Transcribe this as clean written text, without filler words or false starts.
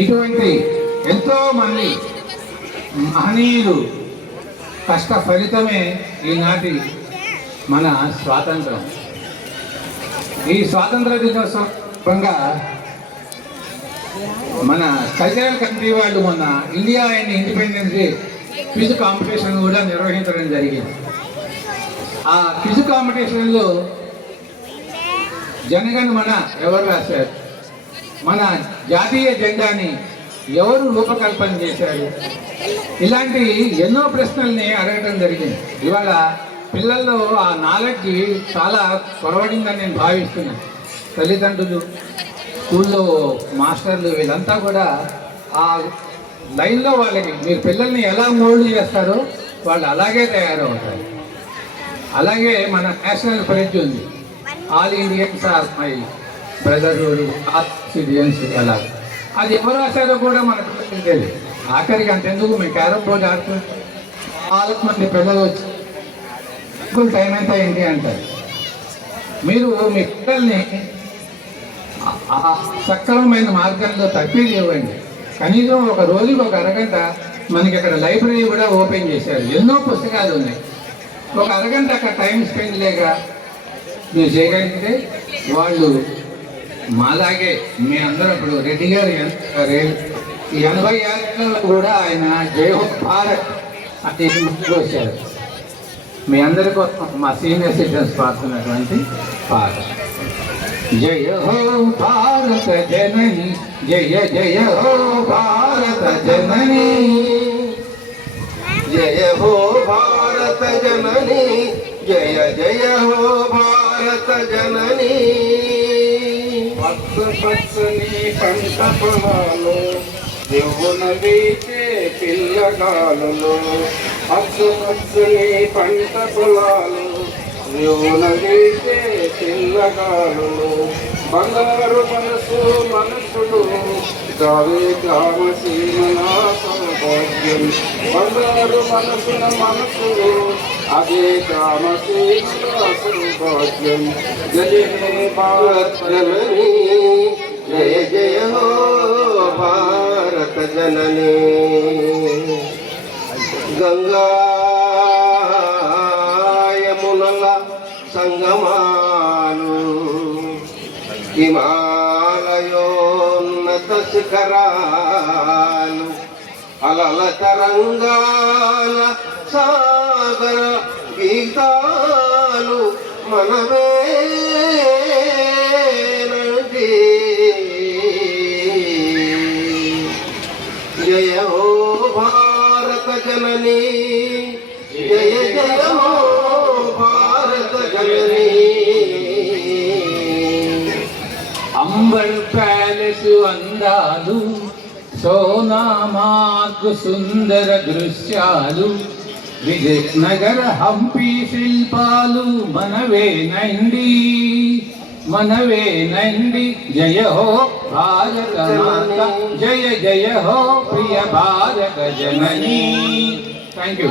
ఇటువంటి ఎంతో మంది మహనీయులు కష్ట ఫలితమే ఈనాటి మన స్వాతంత్రం. ఈ స్వాతంత్ర దినోత్సవంగా మన కల్చరల్ కమిటీ వాళ్ళు మొన్న India and independence day quiz competition కూడా నిర్వహించడం జరిగింది. ఆ క్విజ్ కాంపిటీషన్లో జనగణ మన ఎవరు రాశారు, మన జాతీయ జెండాని ఎవరు రూపకల్పన చేశారు, ఇలాంటి ఎన్నో ప్రశ్నల్ని అడగటం జరిగింది. ఇవాళ పిల్లల్లో ఆ నాలెడ్జ్ చాలా కొరవడిందని నేను భావిస్తున్నాను. తల్లిదండ్రులు, స్కూల్లో మాస్టర్లు వీళ్ళంతా కూడా ఆ లైన్లో వాళ్ళకి మీరు పిల్లల్ని ఎలా మోల్డ్ చేస్తారో వాళ్ళు అలాగే తయారవుతారు. అలాగే మన నేషనల్ ప్రెజ్ ఉంది, all Indians are my brotherhood, all citizens. అలా అది ఎవరు రాశారో కూడా మనకు తెలియదు. ఆఖరికి అంతెందుకు మేము క్యారమ్ బోర్డు ఆడుతుంటే 4 మంది పిల్లలు వచ్చి స్కూల్ టైం ఎంత ఏంటి అంటారు. మీరు మీ పిల్లల్ని సక్రమమైన మార్గంలో తర్ఫీదు ఇవ్వండి. కనీసం ఒక రోజుకి ఒక అరగంట మనకి ఇక్కడ లైబ్రరీ కూడా ఓపెన్ చేశారు, ఎన్నో పుస్తకాలు ఉన్నాయి. ఒక అరగంట అక్కడ టైం స్పెండ్ లేక మీరు చేయగలిగితే వాళ్ళు మాలాగే మీ అందరూ ఇప్పుడు రెడ్డి గారు 80 ఏళ్ళలో కూడా ఆయన జై హో భారత్ అంటే ముందుకు వచ్చారు. మీ అందరి కోసం మా సీనియర్ సిటిజన్స్ పాడుతున్నటువంటి పాట. జయ హో భారత జనని, జయ జయ హో భారత జనని, జయ హో భారత జనని, జయ జయ హో భారత జనని. పచ్చ పచ్చని పంట పొలాలు, యవ్వన వీచే పిల్లగాలులు. పచ్చ పచ్చని పంట పొలాలు, యవ్వన వీచే పిల్లగాలులు. బంగారు మనసు మనసుడు గావే గ్రామ సీమన సౌభాగ్యం. బంగారు మనసున మనసుడు అదే గ్రామ సీమన సౌభాగ్యం. జయ భారత జనని, జయ జయ హో భారత జనని. గంగా యమునల సంగమాలు, హిమాలయోన్నత శిఖరాలు, అలల తరంగాల సాగర గీతాలు మనవేనండి. జయ హో భారత జనని, జయ జయ హో భారత జనని. అంబర్ ప్యాలెస్ అందాలు, సోనామార్గ్ సుందర దృశ్యాలు, విజయనగర హంపి శిల్పాలు మనవేనండి, మనవేనండి. జయ హో భారత మాత, జయ జయ హో ప్రియ భారత జనని. Thank you.